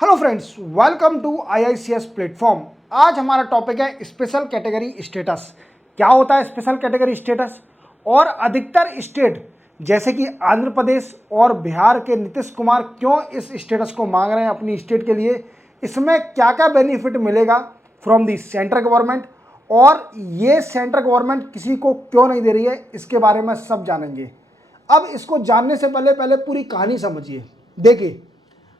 Hello friends, welcome to IICS platform. आज हमारा topic है स्पेशल कैटेगरी स्टेटस। क्या होता है स्पेशल कैटेगरी स्टेटस और अधिकतर स्टेट जैसे कि आंध्र प्रदेश और बिहार के नीतीश कुमार क्यों इस स्टेटस को मांग रहे हैं अपनी स्टेट के लिए, इसमें क्या क्या बेनिफिट मिलेगा फ्रॉम दी सेंट्रल गवर्नमेंट और ये सेंट्रल गवर्नमेंट किसी को क्यों नहीं दे रही है, इसके बारे में सब जानेंगे। अब इसको जानने से पहले पहले पूरी कहानी समझिए। देखिए,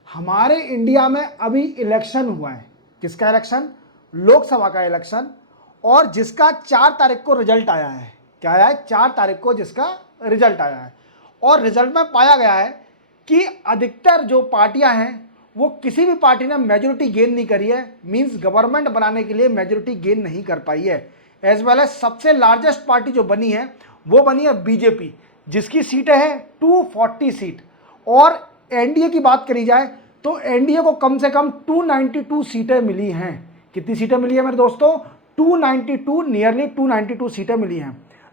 हमारे इंडिया में अभी इलेक्शन हुआ है। किसका इलेक्शन? लोकसभा का इलेक्शन। और जिसका 4 तारीख को रिजल्ट आया है। क्या आया है? 4 तारीख को जिसका रिजल्ट आया है। और रिजल्ट में पाया गया है कि अधिकतर जो पार्टियां हैं वो किसी भी पार्टी ने मेजोरिटी गेन नहीं करी है। मींस गवर्नमेंट बनाने के लिए मेजोरिटी गेन नहीं कर पाई है। एज वेल एज सबसे लार्जेस्ट पार्टी जो बनी है वो बनी है बीजेपी, जिसकी सीटें हैं 240 सीट। और एनडीए की बात करी जाए तो एनडीए को कम से कम 292 सीटें मिली हैं। कितनी सीटें मिली है मेरे दोस्तों? 292, नियरली 292 सीटें मिली हैं।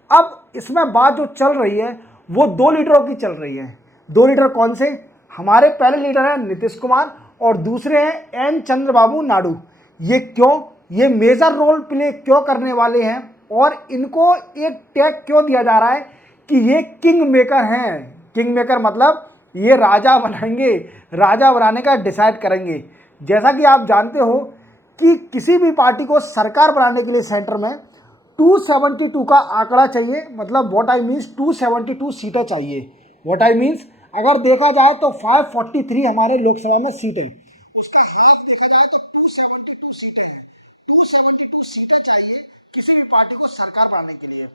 अब इसमें बात जो चल रही है वो 2 लीडरों की चल रही है। 2 लीडर कौन से? हमारे पहले लीडर हैं नीतीश कुमार और दूसरे हैं एन चंद्रबाबू नायडू। ये क्यों? ये मेजर रोल प्ले क्यों करने वाले हैं और इनको एक टैग क्यों दिया जा रहा है कि ये किंग मेकर हैं? किंग मेकर मतलब ये राजा बनाएंगे, राजा बनाने का डिसाइड करेंगे। जैसा कि आप जानते हो कि किसी भी पार्टी को सरकार बनाने के लिए सेंटर में 272 का आंकड़ा चाहिए। मतलब व्हाट आई मीन्स 272 सीटें चाहिए। व्हाट आई मीन्स अगर देखा जाए तो 543 हमारे लोकसभा में सीटें, किसी भी पार्टी को सरकार बनाने के लिए।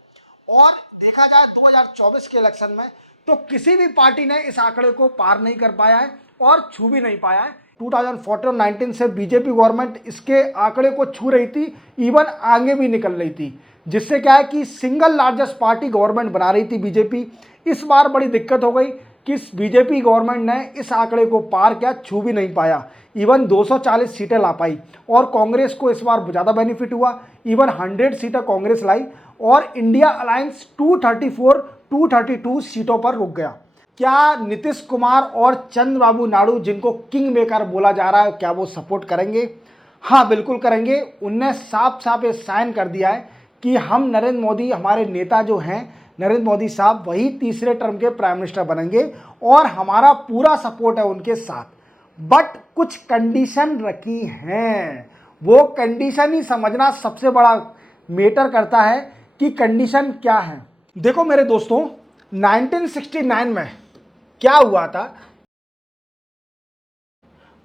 और देखा जाए 2024 के इलेक्शन में तो किसी भी पार्टी ने इस आंकड़े को पार नहीं कर पाया है और छू भी नहीं पाया है। 2014 और 19 से बीजेपी गवर्नमेंट इसके आंकड़े को छू रही थी, इवन आगे भी निकल रही थी, जिससे क्या है कि सिंगल लार्जेस्ट पार्टी गवर्नमेंट बना रही थी बीजेपी। इस बार बड़ी दिक्कत हो गई कि बीजेपी गवर्नमेंट ने इस आंकड़े को पार किया, छू भी नहीं पाया। इवन 240 सीटें ला पाई और कांग्रेस को इस बार ज़्यादा बेनिफिट हुआ। इवन 100 सीटें कांग्रेस लाई और इंडिया अलायंस 234 232 सीटों पर रुक गया। क्या नीतीश कुमार और चंद्रबाबू नायडू, जिनको किंग मेकर बोला जा रहा है, क्या वो सपोर्ट करेंगे? हाँ, बिल्कुल करेंगे। उनने साफ साफ ये साइन कर दिया है कि हम नरेंद्र मोदी, हमारे नेता जो हैं नरेंद्र मोदी साहब, वही तीसरे टर्म के प्राइम मिनिस्टर बनेंगे और हमारा पूरा सपोर्ट है उनके साथ। बट कुछ कंडीशन रखी हैं। वो कंडीशन ही समझना सबसे बड़ा मैटर करता है कि कंडीशन क्या है। देखो मेरे दोस्तों, 1969 में क्या हुआ था?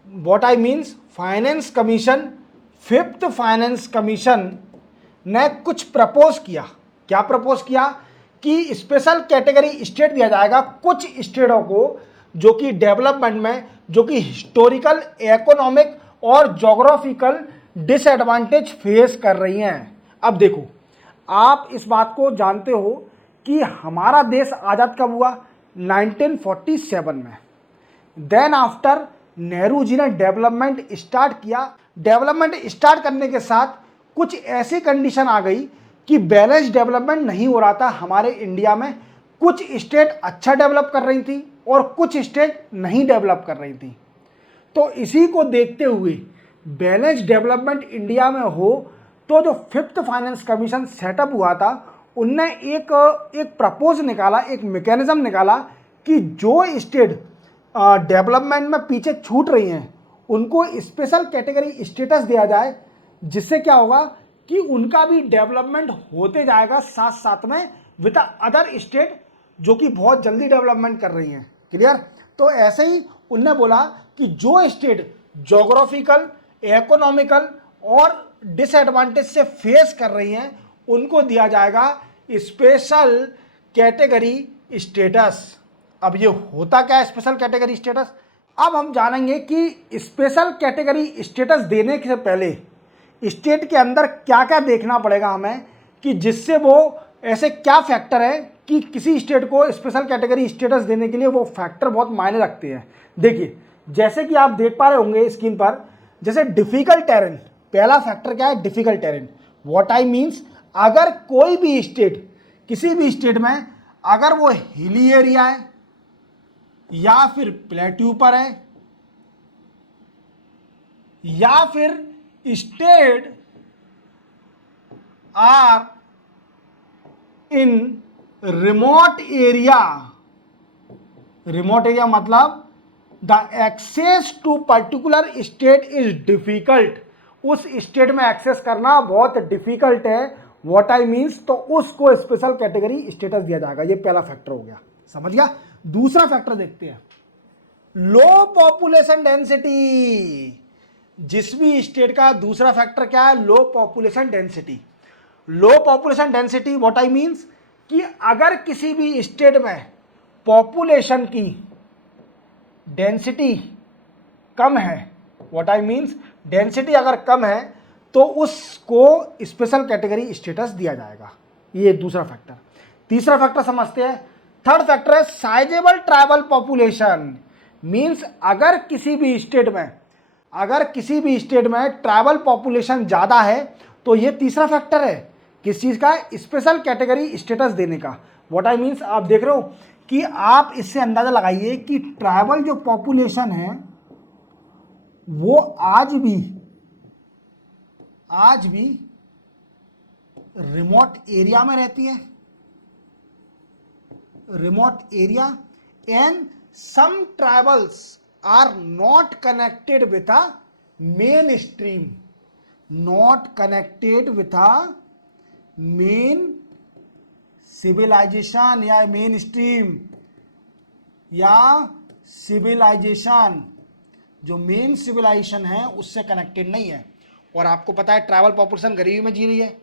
What I means finance commission, 5th finance commission ने कुछ प्रपोज किया। क्या प्रपोज किया? कि स्पेशल कैटेगरी स्टेट दिया जाएगा कुछ स्टेटों को जो कि डेवलपमेंट में, जो कि हिस्टोरिकल, इकोनॉमिक और जोग्राफिकल डिसएडवांटेज फेस कर रही हैं। अब देखो, आप इस बात को जानते हो कि हमारा देश आज़ाद कब हुआ? 1947 में। देन आफ्टर नेहरू जी ने डेवलपमेंट स्टार्ट किया। डेवलपमेंट स्टार्ट करने के साथ कुछ ऐसी कंडीशन आ गई कि बैलेंस डेवलपमेंट नहीं हो रहा था हमारे इंडिया में। कुछ स्टेट अच्छा डेवलप कर रही थी और कुछ स्टेट नहीं डेवलप कर रही थी। तो इसी को देखते हुए बैलेंस डेवलपमेंट इंडिया में हो तो जो 5th फाइनेंस कमीशन सेटअप हुआ था, उनने एक प्रपोज निकाला, एक मैकेनिज्म निकाला कि जो स्टेट डेवलपमेंट में पीछे छूट रही हैं उनको स्पेशल कैटेगरी स्टेटस दिया जाए, जिससे क्या होगा कि उनका भी डेवलपमेंट होते जाएगा साथ साथ में विद अदर स्टेट जो कि बहुत जल्दी डेवलपमेंट कर रही हैं। क्लियर? तो ऐसे ही उनने बोला कि जो स्टेट जोग्राफिकल, इकोनॉमिकल और डिसएडवांटेज से फेस कर रही हैं उनको दिया जाएगा स्पेशल कैटेगरी स्टेटस। अब ये होता क्या है स्पेशल कैटेगरी स्टेटस? अब हम जानेंगे कि स्पेशल कैटेगरी स्टेटस देने से पहले स्टेट के अंदर क्या क्या देखना पड़ेगा हमें, कि जिससे वो ऐसे क्या फैक्टर है कि किसी स्टेट को स्पेशल कैटेगरी स्टेटस देने के लिए वो फैक्टर बहुत मायने रखते हैं। देखिए, जैसे कि आप देख पा रहे होंगे स्क्रीन पर, जैसे डिफिकल्ट टेरेन। पहला फैक्टर क्या है? Difficult terrain. What I means अगर कोई भी स्टेट, किसी भी स्टेट में अगर वो हिली एरिया है या फिर प्लेट्यू पर है या फिर state are in remote area, remote area मतलब the access to particular state is difficult, उस स्टेट में एक्सेस करना बहुत डिफिकल्ट है, व्हाट आई मीन्स, तो उसको स्पेशल कैटेगरी स्टेटस दिया जाएगा। ये पहला फैक्टर हो गया, समझ गया। दूसरा फैक्टर देखते हैं, लो पॉपुलेशन डेंसिटी। जिस भी स्टेट का दूसरा फैक्टर क्या है, low population density. Low population density what I means कि अगर किसी भी स्टेट में पॉपुलेशन की डेंसिटी कम है, व्हाट आई मीन्स डेंसिटी अगर कम है तो उसको स्पेशल कैटेगरी स्टेटस दिया जाएगा। ये दूसरा फैक्टर। तीसरा फैक्टर समझते हैं। थर्ड फैक्टर है साइजेबल ट्राइबल पॉपुलेशन। मीन्स अगर किसी भी स्टेट में ट्राइबल पॉपुलेशन ज़्यादा है तो ये तीसरा फैक्टर है किस चीज़ का, स्पेशल कैटेगरी स्टेटस देने का। व्हाट आई मीन्स आप देख रहे हो कि आप इससे अंदाज़ा लगाइए कि ट्राइबल जो पॉपुलेशन है वो आज भी रिमोट एरिया में रहती है, remote area, and some tribals are not connected with a main stream, not connected with a main civilization या मेन स्ट्रीम या सिविलाइजेशन, जो मेन सिविलाइजेशन है उससे कनेक्टेड नहीं है। और आपको पता है ट्राइबल पॉपुलेशन गरीबी में जी रही है,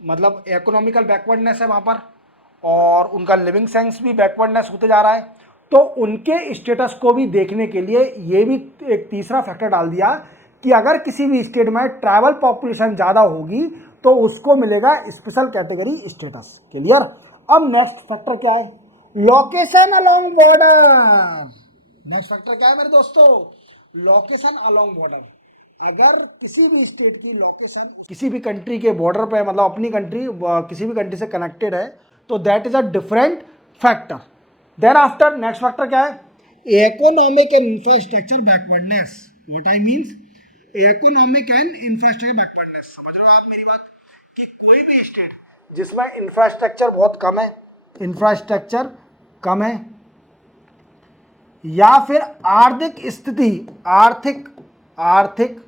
मतलब इकोनॉमिकल बैकवर्डनेस है वहाँ पर, और उनका लिविंग सेंस भी बैकवर्डनेस होते जा रहा है। तो उनके स्टेटस को भी देखने के लिए ये भी एक तीसरा फैक्टर डाल दिया कि अगर किसी भी स्टेट में ट्राइबल पॉपुलेशन ज़्यादा होगी तो उसको मिलेगा स्पेशल कैटेगरी स्टेटस। क्लियर। अब नेक्स्ट फैक्टर क्या है, location along border. Next factor क्या है मेरे दोस्तों, लोकेशन अलोंग बॉर्डर। अगर किसी भी स्टेट की लोकेशन किसी भी कंट्री के बॉर्डर पे, मतलब अपनी कंट्री किसी भी कंट्री से कनेक्टेड है, तो that is a different factor. Then after next factor क्या है, economic and infrastructure backwardness. What I means, economic and infrastructure backwardness. समझ रहे हो आप मेरी बात, कि कोई भी स्टेट जिसमें इंफ्रास्ट्रक्चर बहुत कम है, इंफ्रास्ट्रक्चर कम है, या फिर आर्थिक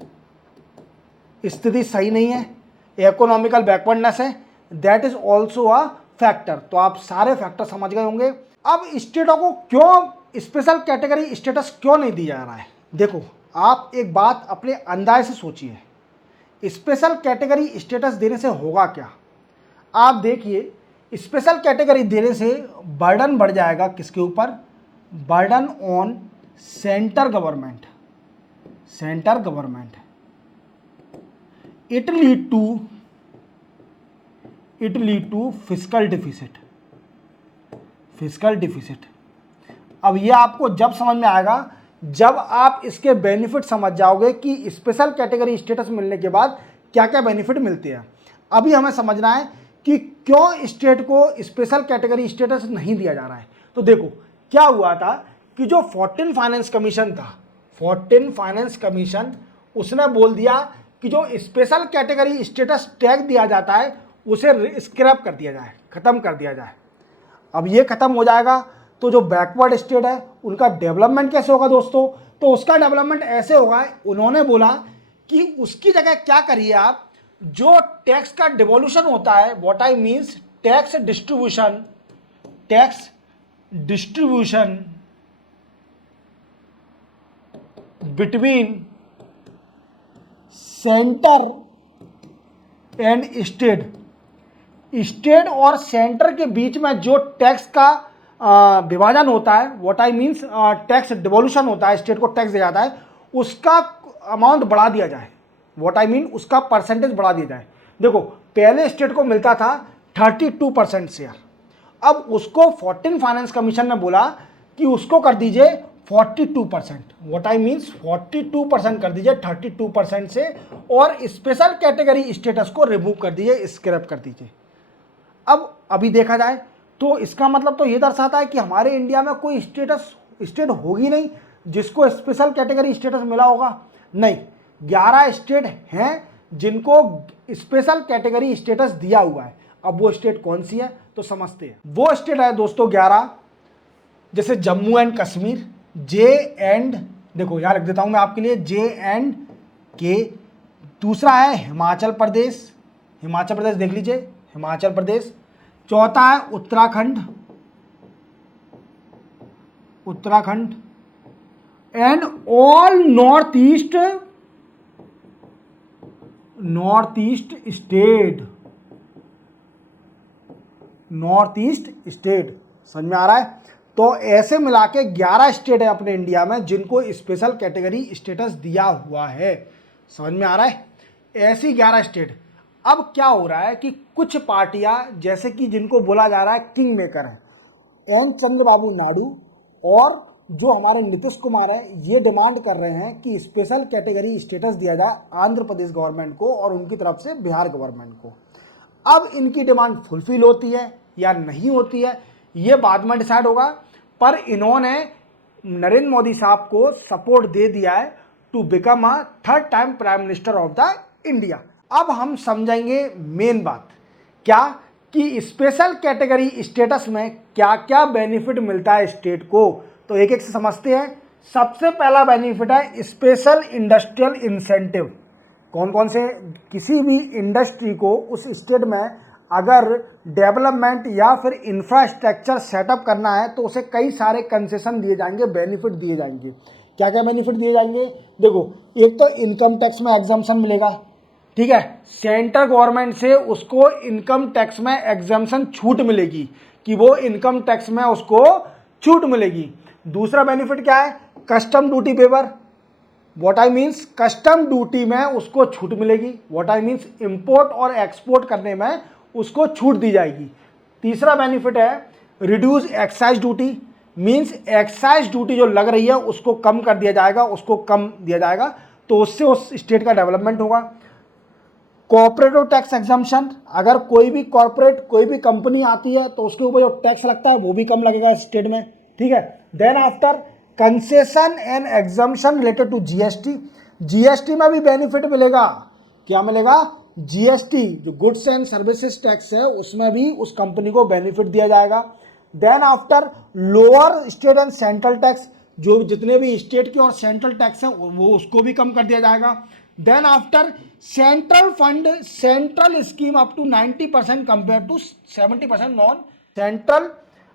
स्थिति सही नहीं है, इकोनॉमिकल बैकवर्डनेस है, that is also a factor. तो आप सारे फैक्टर समझ गए होंगे। अब स्टेटों को क्यों स्पेशल कैटेगरी स्टेटस क्यों नहीं दिया जा रहा है, देखो आप एक बात अपने अंदाज से सोचिए, स्पेशल कैटेगरी स्टेटस देने से होगा क्या। आप देखिए, स्पेशल कैटेगरी देने से बर्डन बढ़ जाएगा किसके ऊपर, burden on centre government, it lead to fiscal deficit. अब ये आपको जब समझ में आएगा जब आप इसके बेनिफिट समझ जाओगे कि स्पेशल कैटेगरी स्टेटस मिलने के बाद क्या क्या बेनिफिट मिलते हैं। अभी हमें समझना है कि क्यों स्टेट को स्पेशल कैटेगरी स्टेटस नहीं दिया जा रहा है। तो देखो क्या हुआ था कि जो 14 फाइनेंस कमीशन था, 14 फाइनेंस कमीशन उसने बोल दिया कि जो स्पेशल कैटेगरी स्टेटस टैग दिया जाता है उसे स्क्रैप कर दिया जाए, खत्म कर दिया जाए। अब ये खत्म हो जाएगा तो जो बैकवर्ड स्टेट है उनका डेवलपमेंट कैसे होगा दोस्तों, तो उसका डेवलपमेंट ऐसे होगा, उन्होंने बोला कि उसकी जगह क्या करिए आप, जो टैक्स का डिवोल्यूशन होता है, what I means tax distribution between centre and state और सेंटर के बीच में जो टैक्स का विभाजन होता है, what I means tax devolution होता है, स्टेट को टैक्स दिया जाता है, उसका अमाउंट बढ़ा दिया जाए, व्हाट आई मीन उसका परसेंटेज बढ़ा दिया जाए। देखो पहले स्टेट को मिलता था 32% शेयर, अब उसको 14 फाइनेंस कमीशन ने बोला कि उसको कर दीजिए 42%, व्हाट आई मीन्स 42% कर दीजिए 32% से, और स्पेशल कैटेगरी स्टेटस को रिमूव कर दीजिए, स्क्रैप कर दीजिए। अब अभी देखा जाए तो इसका मतलब तो ये दर्शाता है कि हमारे इंडिया में कोई स्टेट होगी नहीं जिसको स्पेशल कैटेगरी स्टेटस मिला होगा, नहीं। 11 स्टेट हैं जिनको स्पेशल कैटेगरी स्टेटस दिया हुआ है। अब वो स्टेट कौन सी है तो समझते हैं। वो स्टेट है दोस्तों 11, जैसे Jammu and Kashmir, J and, देखो यहां लिख देता हूं मैं आपके लिए, जे एंड के। दूसरा है हिमाचल प्रदेश, हिमाचल प्रदेश देख लीजिए, हिमाचल प्रदेश। चौथा है Uttarakhand, Uttarakhand. And all north east, north east state, north east state. समझ में आ रहा है? तो ऐसे मिला के 11 स्टेट है अपने इंडिया में जिनको स्पेशल कैटेगरी स्टेटस दिया हुआ है। समझ में आ रहा है? ऐसी 11 स्टेट। अब क्या हो रहा है कि कुछ पार्टियां, जैसे कि जिनको बोला जा रहा है किंग मेकर है, एन चंद्रबाबू नायडू और जो हमारे नीतीश कुमार हैं, ये डिमांड कर रहे हैं कि स्पेशल कैटेगरी स्टेटस दिया जाए आंध्र प्रदेश गवर्नमेंट को और उनकी तरफ से बिहार गवर्नमेंट को। अब इनकी डिमांड फुलफिल होती है या नहीं होती है ये बाद में डिसाइड होगा, पर इन्होंने नरेंद्र मोदी साहब को सपोर्ट दे दिया है to become a third time prime minister of the India. अब हम समझेंगे मेन बात, क्या कि स्पेशल कैटेगरी स्टेटस में क्या क्या बेनिफिट मिलता है स्टेट को। तो एक एक से समझते हैं। सबसे पहला बेनिफिट है स्पेशल इंडस्ट्रियल इंसेंटिव। कौन कौन से? किसी भी इंडस्ट्री को उस स्टेट में अगर डेवलपमेंट या फिर इंफ्रास्ट्रक्चर सेटअप करना है तो उसे कई सारे कंसेशन दिए जाएंगे, बेनिफिट दिए जाएंगे। क्या क्या बेनिफिट दिए जाएंगे? देखो, एक तो इनकम टैक्स में एग्जम्पशन मिलेगा, ठीक है, सेंट्रल गवर्नमेंट से उसको इनकम टैक्स में एग्जम्पशन छूट मिलेगी कि वो इनकम टैक्स में उसको छूट मिलेगी। दूसरा बेनिफिट क्या है? Custom duty waiver. What I means, custom duty में उसको छूट मिलेगी। व्हाट आई मीन्स, इंपोर्ट और एक्सपोर्ट करने में उसको छूट दी जाएगी। तीसरा बेनिफिट है reduce excise duty, means excise duty जो लग रही है उसको कम कर दिया जाएगा, उसको कम दिया जाएगा, तो उससे उस स्टेट का डेवलपमेंट होगा। कॉर्पोरेटिव टैक्स एग्जम्पशन, अगर कोई भी कॉर्पोरेट, कोई भी कंपनी आती है तो उसके ऊपर जो टैक्स लगता है वो भी कम लगेगा स्टेट में, ठीक है। Then after concession and exemption related to GST. GST में भी बेनिफिट मिलेगा। क्या मिलेगा? जीएसटी, जो गुड्स एंड सर्विसेज टैक्स है, उसमें भी उस कंपनी को बेनिफिट दिया जाएगा। Then after lower state and central tax, जो जितने भी स्टेट के और सेंट्रल टैक्स हैं वो उसको भी कम कर दिया जाएगा। Then after central fund, central scheme up to 90% compare to 70% non central.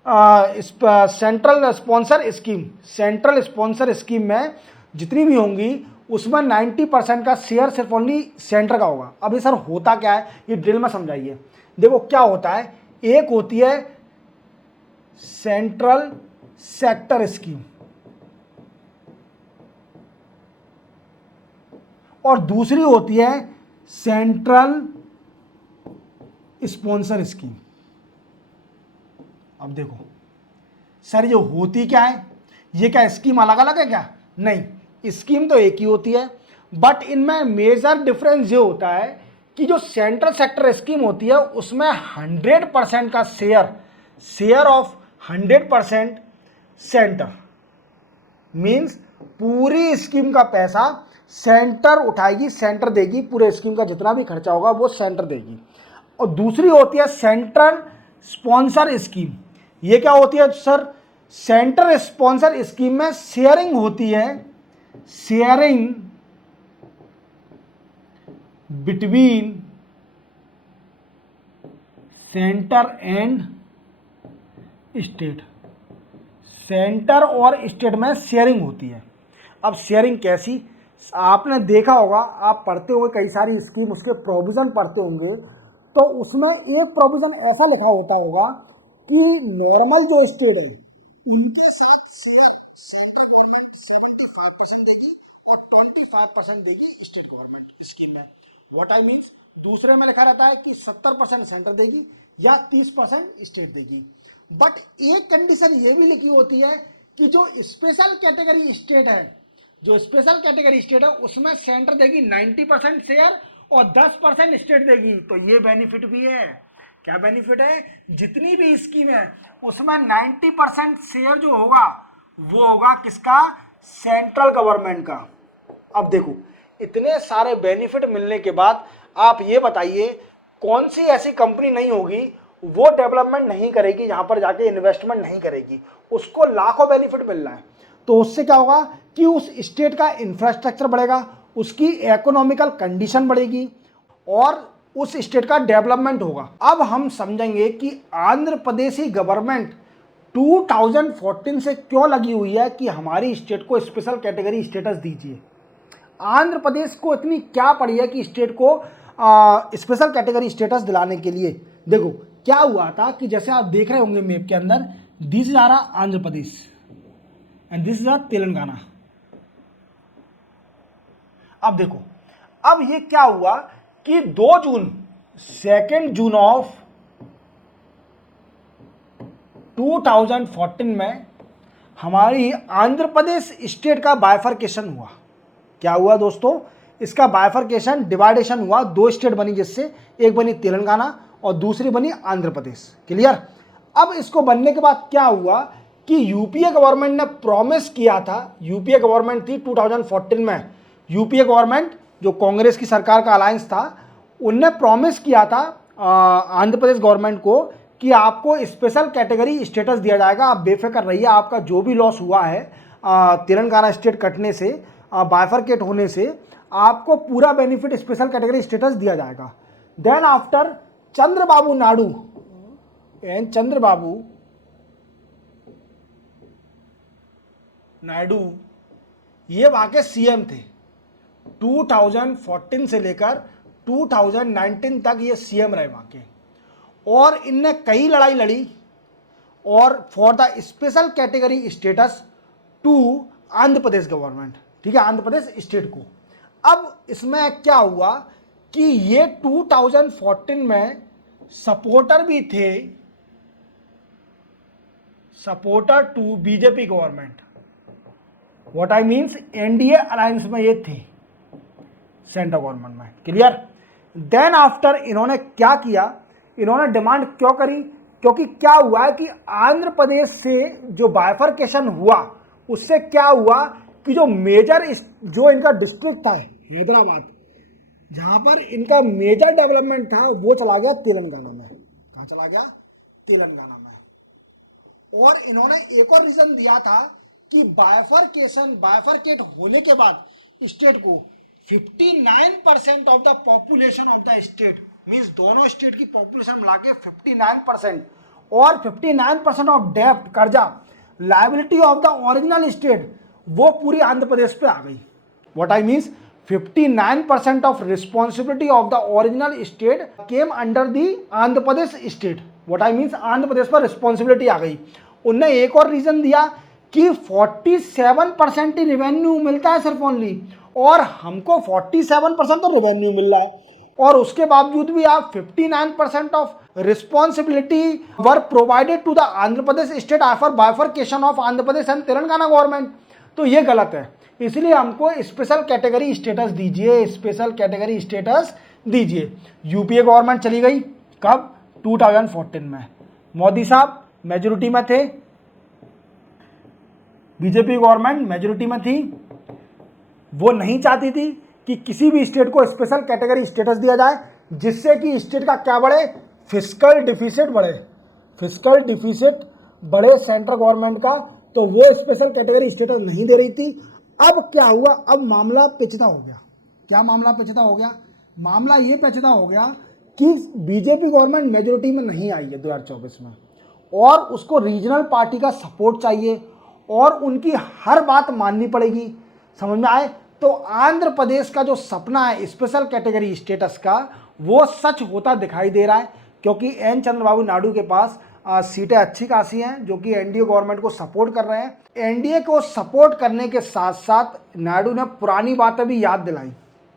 Central sponsor scheme, central sponsor scheme में जितनी भी होंगी उसमें 90% का शेयर सिर्फ ओनली सेंटर का होगा। अब ये सर होता क्या है, ये डिटेल में समझाइए। देखो क्या होता है, एक होती है सेंट्रल सेक्टर स्कीम और दूसरी होती है सेंट्रल स्पॉन्सर स्कीम। अब देखो सर, ये होती क्या है, ये क्या स्कीम अलग अलग है क्या? नहीं, स्कीम तो एक ही होती है, बट इनमें मेजर डिफरेंस ये होता है कि जो सेंट्रल सेक्टर स्कीम होती है उसमें 100% का शेयर ऑफ 100% सेंटर, मीन्स पूरी स्कीम का पैसा सेंटर उठाएगी, सेंटर देगी, पूरे स्कीम का जितना भी खर्चा होगा वो सेंटर देगी। और दूसरी होती है सेंट्रल स्पॉन्सर स्कीम। ये क्या होती है सर? सेंटर स्पॉन्सर स्कीम में शेयरिंग होती है, sharing between centre and state. Centre और स्टेट में शेयरिंग होती है। अब शेयरिंग कैसी? आपने देखा होगा, आप पढ़ते होंगे कई सारी स्कीम, उसके प्रोविजन पढ़ते होंगे, तो उसमें एक प्रोविजन ऐसा लिखा होता होगा कि नॉर्मल जो स्टेट है उनके साथ शेयर सेंट्रल गवर्नमेंट 75% देगी और 25% देगी स्टेट गवर्नमेंट स्कीम में। व्हाट आई मीन्स, दूसरे में लिखा रहता है कि 70% सेंटर देगी या 30% स्टेट देगी। बट एक कंडीशन ये भी लिखी होती है कि जो स्पेशल कैटेगरी स्टेट है, जो स्पेशल कैटेगरी स्टेट है उसमें सेंटर देगी 90% शेयर और 10% स्टेट देगी। तो ये बेनिफिट भी है। क्या बेनिफिट है? जितनी भी स्कीम है उसमें 90% शेयर जो होगा वो होगा किसका? सेंट्रल गवर्नमेंट का। अब देखो, इतने सारे बेनिफिट मिलने के बाद आप ये बताइए कौन सी ऐसी कंपनी नहीं होगी वो डेवलपमेंट नहीं करेगी, जहां पर जाके इन्वेस्टमेंट नहीं करेगी, उसको लाखों बेनिफिट मिल रहा है। तो उससे क्या होगा कि उस स्टेट का इंफ्रास्ट्रक्चर बढ़ेगा, उसकी इकोनॉमिकल कंडीशन बढ़ेगी और उस स्टेट का डेवलपमेंट होगा। अब हम समझेंगे कि आंध्र प्रदेश ही गवर्नमेंट 2014 से क्यों लगी हुई है कि हमारी स्टेट को स्पेशल कैटेगरी स्टेटस दीजिए। आंध्र प्रदेश को इतनी क्या पड़ी है कि स्टेट को स्पेशल कैटेगरी स्टेटस दिलाने के लिए। देखो क्या हुआ था कि जैसे आप देख रहे होंगे मैप के अंदर, this is our Andhra Pradesh and this is our Telangana. अब देखो, अब ये क्या हुआ कि 2 जून ऑफ 2014 में हमारी आंध्र प्रदेश स्टेट का बाइफरकेशन हुआ। क्या हुआ दोस्तों, इसका बाइफरकेशन डिवाइडेशन हुआ, 2 स्टेट बनी, जिससे एक बनी तेलंगाना और दूसरी बनी आंध्र प्रदेश। क्लियर। अब इसको बनने के बाद क्या हुआ कि यूपीए गवर्नमेंट ने प्रॉमिस किया था, यूपीए गवर्नमेंट थी 2014 में, यूपीए गवर्नमेंट जो कांग्रेस की सरकार का अलायंस था, उनने प्रॉमिस किया था आंध्र प्रदेश गवर्नमेंट को कि आपको स्पेशल कैटेगरी स्टेटस दिया जाएगा, आप बेफिक्र रहिए, आपका जो भी लॉस हुआ है तेलंगाना स्टेट कटने से, बाइफरकेट होने से, आपको पूरा बेनिफिट स्पेशल कैटेगरी स्टेटस दिया जाएगा। Then after Chandrababu Naidu and Chandrababu Naidu ये वहां के सीएम थे। 2014 से लेकर 2019 तक ये सीएम रहे वहां के, और इनने कई लड़ाई लड़ी और for the special category status to Andhra Pradesh government, ठीक है, आंध्र प्रदेश स्टेट को। अब इसमें क्या हुआ कि ये 2014 में सपोर्टर भी थे, supporter to BJP government, what I means NDA alliance में ये थे सेंट्रल गवर्नमेंट में। क्लियर। देन आफ्टर इन्होंने क्या किया, इन्होंने डिमांड क्यों करी, क्योंकि क्या हुआ है कि आंध्र प्रदेश से जो बाइफरकेशन हुआ उससे क्या हुआ कि जो मेजर जो इनका डिस्ट्रिक्ट था हैदराबाद, जहां पर इनका मेजर डेवलपमेंट था, वो चला गया तेलंगाना में। कहां चला गया? तेलंगाना में। और इन्होंने एक और रीजन दिया था कि बाइफरकेट होने के बाद स्टेट को 59% of the population of the state, means दोनों स्टेट की पॉपुलेशन मिला के 59%, और 59% ऑफ डेब्ट, कर्जा, liability of the original state, वो पूरी आंध्र प्रदेश पे आ गई। What I means 59% of responsibility of the original state came under the Andhra Pradesh state. What I means Andhra Pradesh पर रिस्पॉन्सिबिलिटी आ गई। उनने एक और रीजन दिया कि 47% ही रेवेन्यू मिलता है सिर्फ ओनली, और हमको 47% तो रेवेन्यू मिल रहा है, और उसके बावजूद भी आप 59% of responsibility were provided to the Andhra Pradesh state after bifurcation of Andhra Pradesh and Telangana government. तो ये गलत है, इसलिए हमको स्पेशल कैटेगरी स्टेटस दीजिए, स्पेशल कैटेगरी स्टेटस दीजिए। यूपीए गवर्नमेंट चली गई कब? 2014 में। मोदी साहब मेजोरिटी में थे, बीजेपी गवर्नमेंट मेजोरिटी में थी, वो नहीं चाहती थी कि किसी भी स्टेट को स्पेशल कैटेगरी स्टेटस दिया जाए, जिससे कि स्टेट का क्या बढ़े? फिस्कल डिफिसिट बढ़े, फिस्कल डिफिसिट बढ़े सेंट्रल गवर्नमेंट का, तो वो स्पेशल कैटेगरी स्टेटस नहीं दे रही थी। अब क्या हुआ? अब मामला पेचीदा हो गया। क्या मामला पेचीदा हो गया? मामला ये पेचीदा हो गया कि बीजेपी गवर्नमेंट मेजोरिटी में नहीं आई है 2024 में, और उसको रीजनल पार्टी का सपोर्ट चाहिए और उनकी हर बात माननी पड़ेगी। समझ में आए? तो आंध्र प्रदेश का जो सपना है स्पेशल कैटेगरी स्टेटस का, वो सच होता दिखाई दे रहा है, क्योंकि एन चंद्रबाबू नायडू के पास सीटें अच्छी खासी हैं जो कि एनडीए गवर्नमेंट को सपोर्ट कर रहे हैं। एनडीए को सपोर्ट करने के साथ साथ नायडू ने पुरानी बातें भी याद दिलाई।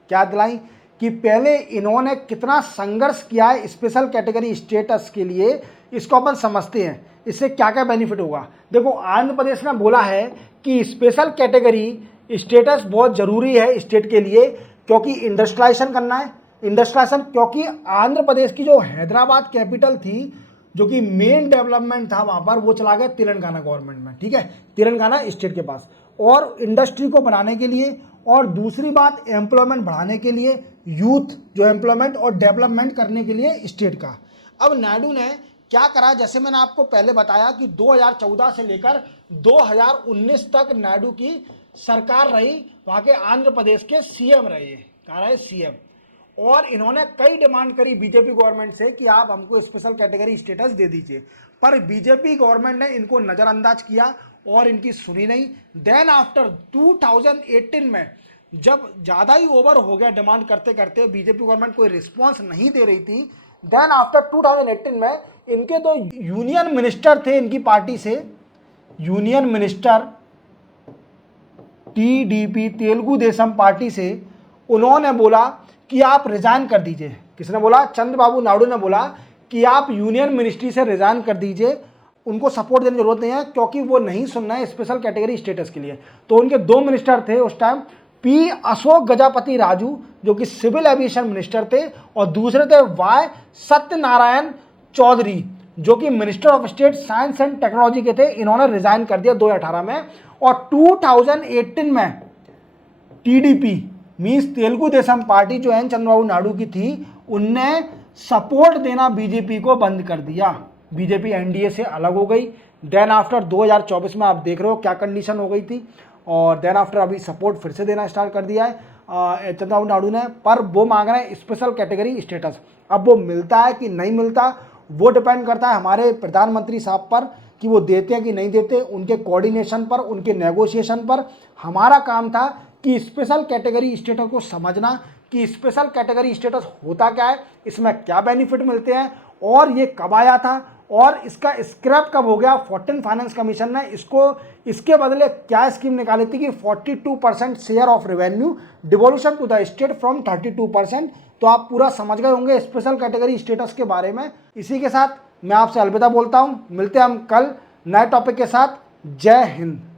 क्या दिलाई? कि पहले इन्होंने कितना संघर्ष किया है स्पेशल कैटेगरी स्टेटस के लिए, इसको अपन समझते हैं, इससे क्या क्या बेनिफिट होगा। देखो, आंध्र प्रदेश ने बोला है कि स्पेशल कैटेगरी स्टेटस बहुत ज़रूरी है स्टेट के लिए, क्योंकि इंडस्ट्रियलाइजेशन करना है। इंडस्ट्रियलाइजेशन क्योंकि आंध्र प्रदेश की जो हैदराबाद कैपिटल थी, जो कि मेन डेवलपमेंट था वहाँ पर, वो चला गया तेलंगाना गवर्नमेंट में, ठीक है, तेलंगाना स्टेट के पास। और इंडस्ट्री को बनाने के लिए, और दूसरी बात एम्प्लॉयमेंट बढ़ाने के लिए, यूथ जो एम्प्लॉयमेंट और डेवलपमेंट करने के लिए स्टेट का। अब नायडू ने क्या करा, जैसे मैंने आपको पहले बताया कि 2014 से लेकर 2019 तक नायडू की सरकार रही, वहाँ के आंध्र प्रदेश के सीएम रहे, कहाँ रहे, सीएम। और इन्होंने कई डिमांड करी बीजेपी गवर्नमेंट से कि आप हमको स्पेशल कैटेगरी स्टेटस दे दीजिए, पर बीजेपी गवर्नमेंट ने इनको नज़रअंदाज किया और इनकी सुनी नहीं। देन आफ्टर 2018 में जब ज़्यादा ही ओवर हो गया डिमांड करते करते, बीजेपी गवर्नमेंट कोई रिस्पॉन्स नहीं दे रही थी, देन आफ्टर 2018 में इनके दो यूनियन मिनिस्टर थे इनकी पार्टी से, union minister TDP Telugu Desam party से, उन्होंने बोला कि आप रिजाइन कर दीजिए। किसने बोला? चंद्रबाबू नायडू ने बोला कि आप यूनियन मिनिस्ट्री से रिजाइन कर दीजिए, उनको सपोर्ट देने की जरूरत नहीं है क्योंकि वो नहीं सुनना है स्पेशल कैटेगरी स्टेटस के लिए। तो उनके दो मिनिस्टर थे उस टाइम, पी अशोक गजापति राजू जो कि सिविल एविएशन मिनिस्टर थे, और दूसरे थे वाई सत्यनारायण चौधरी जो कि minister of state science and technology के थे। इन्होंने रिजाइन कर दिया 2018 में, और 2018 में TDP means Telugu Desam party जो एन चंद्रबाबू नायडू की थी, उनने सपोर्ट देना बीजेपी को बंद कर दिया। बीजेपी एनडीए से अलग हो गई। देन आफ्टर 2024 में आप देख रहे हो क्या कंडीशन हो गई थी, और देन आफ्टर अभी सपोर्ट फिर से देना स्टार्ट कर दिया है चंद्रबाबू नायडू ने, पर वो मांग रहे हैं स्पेशल कैटेगरी स्टेटस। अब वो मिलता है कि नहीं मिलता वो डिपेंड करता है हमारे प्रधानमंत्री साहब पर कि वो देते हैं कि नहीं देते, उनके कोऑर्डिनेशन पर, उनके नेगोशिएशन पर। हमारा काम था कि स्पेशल कैटेगरी स्टेटस को समझना कि स्पेशल कैटेगरी स्टेटस होता क्या है, इसमें क्या बेनिफिट मिलते हैं, और ये कब आया था, और इसका स्क्रैप कब हो गया। 14 फाइनेंस कमीशन ने इसके बदले क्या स्कीम निकाली थी कि 42% share of revenue devolution to the state from 32%। तो आप पूरा समझ गए होंगे स्पेशल कैटेगरी स्टेटस के बारे में। इसी के साथ मैं आपसे अलविदा बोलता हूँ, मिलते हैं हम कल नए टॉपिक के साथ। जय हिंद।